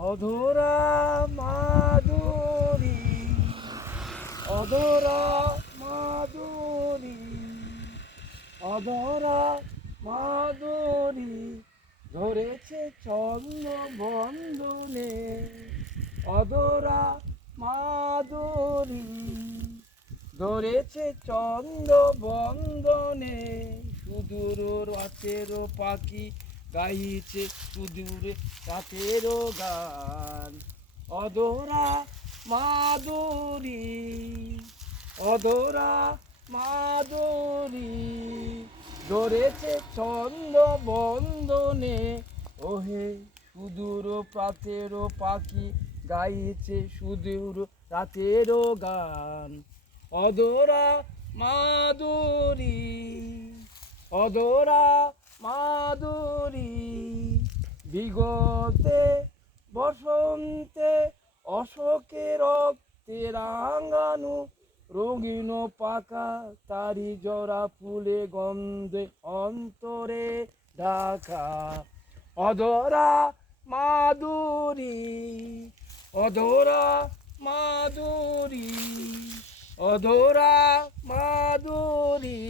অধরা মাধুরী, অধরা মাধুরী, অধরা মাধুরী ধরেছে চন্দ্র বন্ধনে, অধরা মাধুরী ধরেছে চন্দ্র বন্ধনে। সুদূর রাতের পাখি গাইছে সুদূর রাতের গান, অধরা মাধুরী, অধরা মাধুরী ধরেছে চন্দ্র বন্ধনে। ওহে সুদূর প্রাতের পাখি গাইছে সুদূর রাতের গান, অধরা মাধুরী, অধরা মাধুরী বিগতে বসন্তে অশোকে রক্তে রাঙানো রঙিন পাকা তারি জরা ফুলে গন্ধে অন্তরে ঢাকা, অধরা মাধুরী, অধরা মাধুরী, অধরা মাধুরী।